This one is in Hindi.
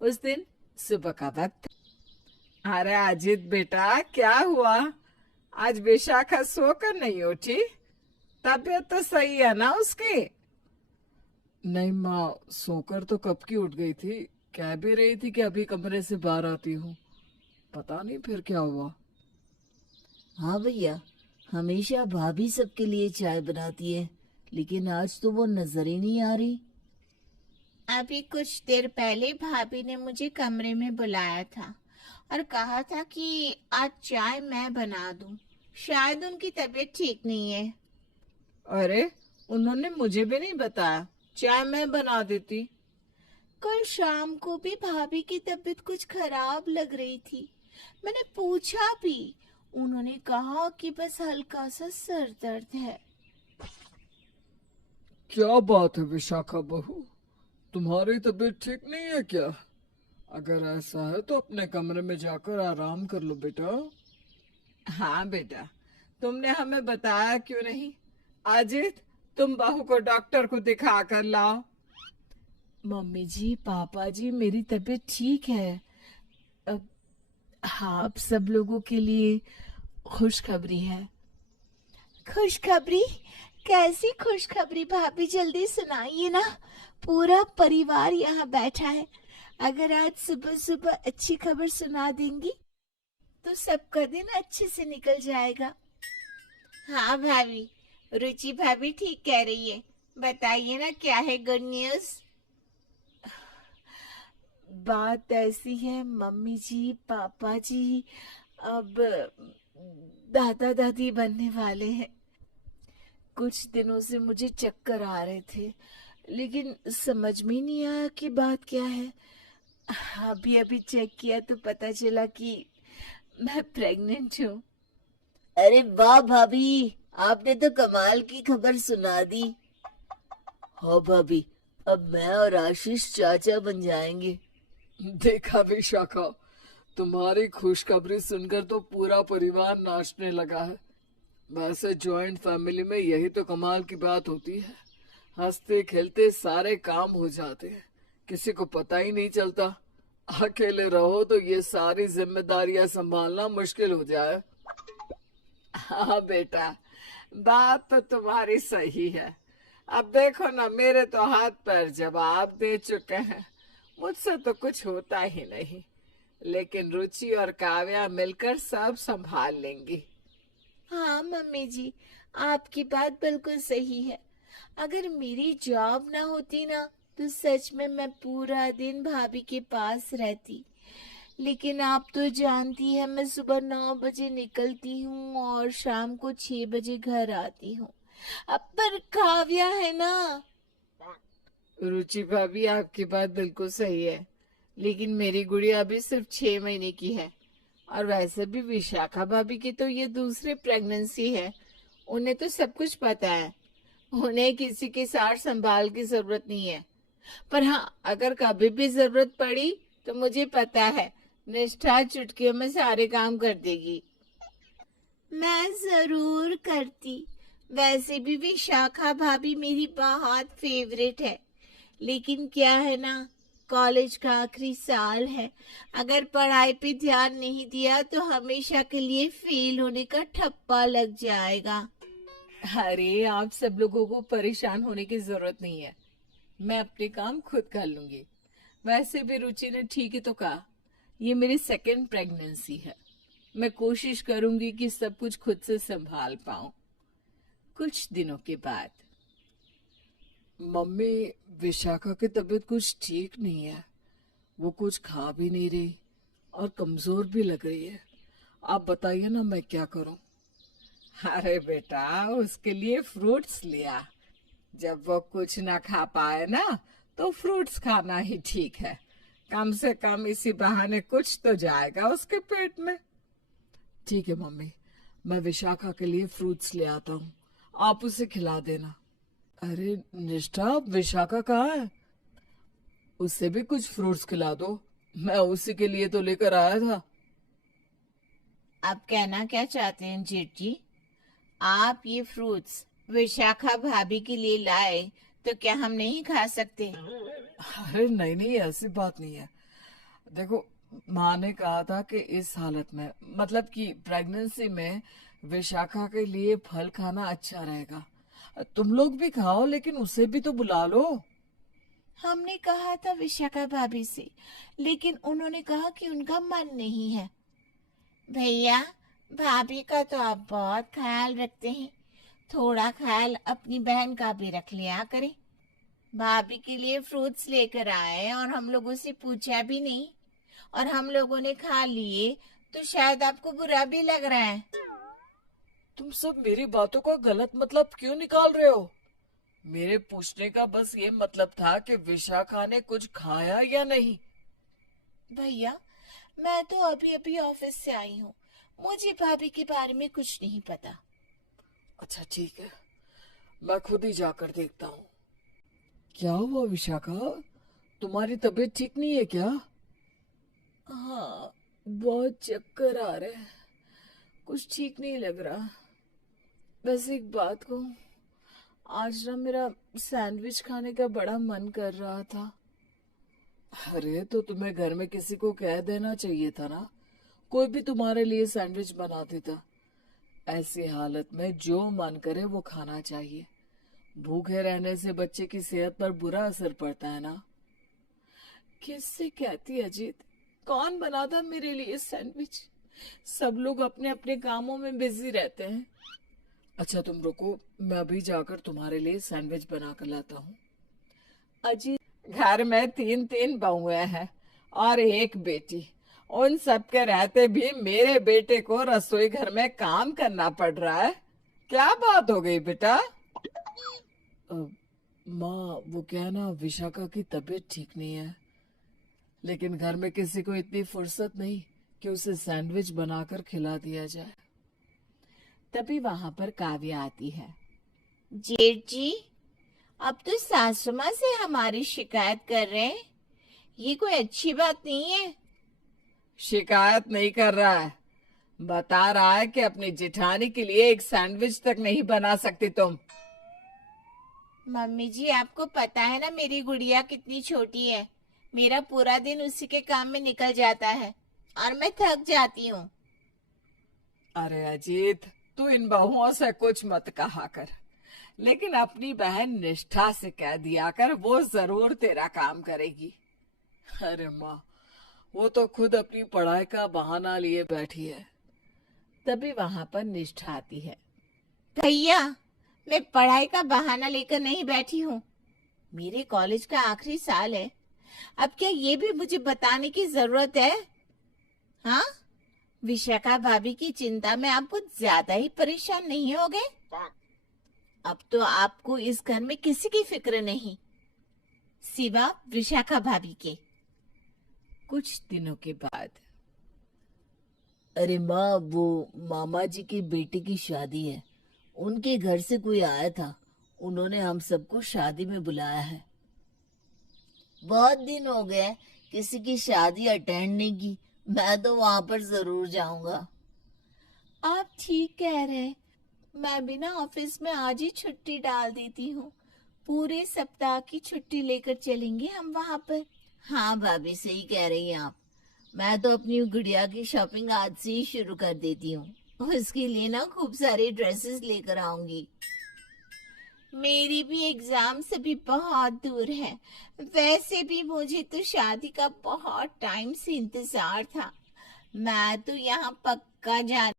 उस दिन सुबह का वक्त। अरे अजीत बेटा, क्या हुआ? आज विशाखा सोकर नहीं उठी? तबीयत तो सही है ना उसकी? नहीं माँ, सोकर तो कब की उठ गई थी। कह भी रही थी कि अभी कमरे से बाहर आती हूँ। पता नहीं फिर क्या हुआ। हाँ भैया, हमेशा भाभी सबके लिए चाय बनाती है, लेकिन आज तो वो नजर ही नहीं आ रही। अभी कुछ देर पहले भाभी ने मुझे कमरे में बुलाया था और कहा था कि आज चाय मैं बना दूं। शायद उनकी तबीयत ठीक नहीं है। अरे, उन्होंने मुझे भी नहीं बताया। चाय मैं बना देती। कल शाम को भी भाभी की तबीयत कुछ खराब लग रही थी। मैंने पूछा भी। उन्होंने कहा कि बस हल्का सा सर दर्द है। क्या बात है विशाखा बहू, तुम्हारी तबीयत ठीक नहीं है क्या? अगर ऐसा है तो अपने कमरे में जाकर आराम कर लो बेटा। हाँ बेटा, तुमने हमें बताया क्यों नहीं? अजीत, तुम बहू को डॉक्टर को दिखा कर लाओ। मम्मी जी, पापा जी, मेरी तबीयत ठीक है। अब हाँ, आप सब लोगों के लिए खुशखबरी है। खुशखबरी? कैसी खुशखबरी भाभी, जल्दी सुनाइए ना। पूरा परिवार यहाँ बैठा है। अगर आज सुबह सुबह अच्छी खबर सुना देंगी तो सबका दिन अच्छे से निकल जाएगा। हाँ भाभी, रुचि भाभी ठीक कह रही है। बताइए ना, क्या है गुड न्यूज़? बात ऐसी है मम्मी जी, पापा जी, अब दादा दादी बनने वाले हैं। कुछ दिनों से मुझे चक्कर आ रहे थे, लेकिन समझ में नहीं आया कि बात क्या है। अभी अभी चेक किया तो पता चला कि मैं प्रेग्नेंट हूँ। अरे वाह भाभी, आपने तो कमाल की खबर सुना दी। हाँ भाभी, अब मैं और आशीष चाचा बन जाएंगे। देखा विशाखा, तुम्हारी खुशखबरी सुनकर तो पूरा परिवार नाचने लगा है। वैसे जॉइंट फैमिली में यही तो कमाल की बात होती है। हंसते खेलते सारे काम हो जाते हैं, किसी को पता ही नहीं चलता। अकेले रहो तो ये सारी जिम्मेदारियां संभालना मुश्किल हो जाए। हाँ बेटा, बात तो तुम्हारी सही है। अब देखो ना, मेरे तो हाथ पैर जवाब दे चुके हैं। मुझसे तो कुछ होता ही नहीं, लेकिन रुचि और काव्या मिलकर सब संभाल लेंगी। हाँ मम्मी जी, आपकी बात बिल्कुल सही है। अगर मेरी जॉब ना होती ना तो सच में मैं पूरा दिन भाभी के पास रहती। लेकिन आप तो जानती है, मैं सुबह 9 बजे निकलती हूँ और शाम को 6 बजे घर आती हूँ। अब पर काव्या है ना। रुचि भाभी, आपकी बात बिल्कुल सही है, लेकिन मेरी गुड़िया अभी सिर्फ 6 महीने की है। और वैसे भी विशाखा भाभी की तो ये दूसरी प्रेगनेंसी है। उन्हें तो सब कुछ पता है। उन्हें किसी की सार संभाल की जरूरत नहीं है। पर हाँ, अगर कभी भी जरूरत पड़ी तो मुझे पता है, निष्ठा चुटकियों में सारे काम कर देगी। मैं जरूर करती। वैसे भी विशाखा भाभी मेरी बहुत फेवरेट है। लेकिन क्या है ना, कॉलेज का आखिरी साल है। अगर पढ़ाई पे ध्यान नहीं दिया तो हमेशा के लिए फेल होने का ठप्पा लग जाएगा। अरे, आप सब लोगों को परेशान होने की जरूरत नहीं है। मैं अपने काम खुद कर लूंगी। वैसे भी रुचि ने ठीक ही तो कहा, ये मेरी सेकंड प्रेगनेंसी है। मैं कोशिश करूंगी कि सब कुछ खुद से संभाल पाऊं। कुछ दिनों के बाद। मम्मी, विशाखा की तबीयत कुछ ठीक नहीं है। वो कुछ खा भी नहीं रही और कमजोर भी लग रही है। आप बताइए ना, मैं क्या करूं? अरे बेटा, उसके लिए फ्रूट्स लिया। जब वो कुछ ना खा पाए ना, तो फ्रूट्स खाना ही ठीक है। कम से कम इसी बहाने कुछ तो जाएगा उसके पेट में। ठीक है मम्मी, मैं विशाखा के लिए फ्रूट्स ले आता हूँ। आप उसे खिला देना। अरे निष्ठा, विशाखा कहाँ है? उससे भी कुछ फ्रूट्स खिला दो। मैं उसी के लिए तो लेकर आया था। आप कहना क्या चाहते हैं जेठ जी? आप ये फ्रूट्स विशाखा भाभी के लिए लाए तो क्या हम नहीं खा सकते? अरे नहीं नहीं, ऐसी बात नहीं है। देखो, माँ ने कहा था कि इस हालत में, मतलब कि प्रेगनेंसी में, विशाखा के लिए फल खाना अच्छा रहेगा। तुम लोग भी खाओ, लेकिन उसे भी तो बुला लो। हमने कहा था विशाखा भाभी से, लेकिन उन्होंने कहा कि उनका मन नहीं है। भैया, भाभी का तो आप बहुत ख्याल रखते हैं, थोड़ा ख्याल अपनी बहन का भी रख लिया करें। भाभी के लिए फ्रूट्स लेकर आए और हम लोगों से पूछा भी नहीं, और हम लोगों ने खा लिए तो शायद आपको बुरा भी लग रहा है। तुम सब मेरी बातों का गलत मतलब क्यों निकाल रहे हो? मेरे पूछने का बस ये मतलब था कि विशाखा ने कुछ खाया या नहीं। भैया, मैं तो अभी अभी ऑफिस से आई हूँ, मुझे भाभी के बारे में कुछ नहीं पता। अच्छा ठीक है, मैं खुद ही जाकर देखता हूँ। क्या हुआ विशाखा, तुम्हारी तबीयत ठीक नहीं है क्या? हाँ, बहुत चक्कर आ रहे हैं, कुछ ठीक नहीं लग रहा। वैसे एक बात कहूँ, आज ना मेरा सैंडविच खाने का बड़ा मन कर रहा था। अरे तो तुम्हें घर में किसी को कह देना चाहिए था ना, कोई भी तुम्हारे लिए सैंडविच बना देता। ऐसी हालत में जो मन करे वो खाना चाहिए। भूखे रहने से बच्चे की सेहत पर बुरा असर पड़ता है ना। किससे कहती अजीत, कौन बनाता मेरे लिए सैंडविच? सब लोग अपने अपने कामों में बिजी रहते हैं। अच्छा तुम रुको, मैं अभी जाकर तुम्हारे लिए सैंडविच बना कर लाता हूँ। अजीत, घर में 3 बहुएं हैं और एक बेटी। उन सब के रहते भी मेरे बेटे को रसोई घर में काम करना पड़ रहा है। क्या बात हो गई बेटा? माँ, वो क्या है ना, विशाखा की तबीयत ठीक नहीं है, लेकिन घर में किसी को इतनी फुर्सत नहीं कि उसे सैंडविच बनाकर खिला दिया जाए। तभी वहां पर काव्या आती है। जेठ जी, अब तो सासू माँ से हमारी शिकायत कर रहे हैं, ये कोई अच्छी बात नहीं है। शिकायत नहीं कर रहा है, बता रहा है कि अपनी जेठानी के लिए एक सैंडविच तक नहीं बना सकती तुम। मम्मी जी, आपको पता है ना मेरी गुड़िया कितनी छोटी है, मेरा पूरा दिन उसी के काम में निकल जाता है और मैं थक जाती हूँ। अरे अजीत, तू इन बहुओं से कुछ मत कहा कर, लेकिन अपनी बहन निष्ठा से कह दिया कर, वो जरूर तेरा काम करेगी। अरे माँ, वो तो खुद अपनी पढ़ाई का बहाना लिए बैठी है। तभी वहां पर निष्ठा आती है। भैया, मैं पढ़ाई का बहाना लेकर नहीं बैठी हूँ, मेरे कॉलेज का आखिरी साल है। अब क्या ये भी मुझे बताने की जरूरत है? हाँ, विशाखा भाभी की चिंता में आप कुछ ज्यादा ही परेशान नहीं हो गए? अब तो आपको इस घर में किसी की फिक्र नहीं, सिवा विशाखा भाभी के। कुछ दिनों के बाद, अरे माँ, वो मामा जी की बेटी की शादी है, उनके घर से कोई आया था, उन्होंने हम सबको शादी में बुलाया है। बहुत दिन हो गए किसी की शादी अटेंड नहीं की, मैं तो वहां पर जरूर जाऊंगा। आप ठीक कह रहे हैं, मैं भी ना ऑफिस में आज ही छुट्टी डाल देती हूँ, पूरे सप्ताह की छुट्टी लेकर चलेंगे हम वहां पर। हाँ भाभी, सही कह रही हैं आप। मैं तो अपनी गुड़िया की शॉपिंग आज से ही शुरू कर देती हूँ, उसके लिए ना खूब सारे ड्रेसेस लेकर आऊंगी। मेरी भी एग्जाम से भी बहुत दूर है, वैसे भी मुझे तो शादी का बहुत टाइम से इंतजार था, मैं तो यहाँ पक्का जाने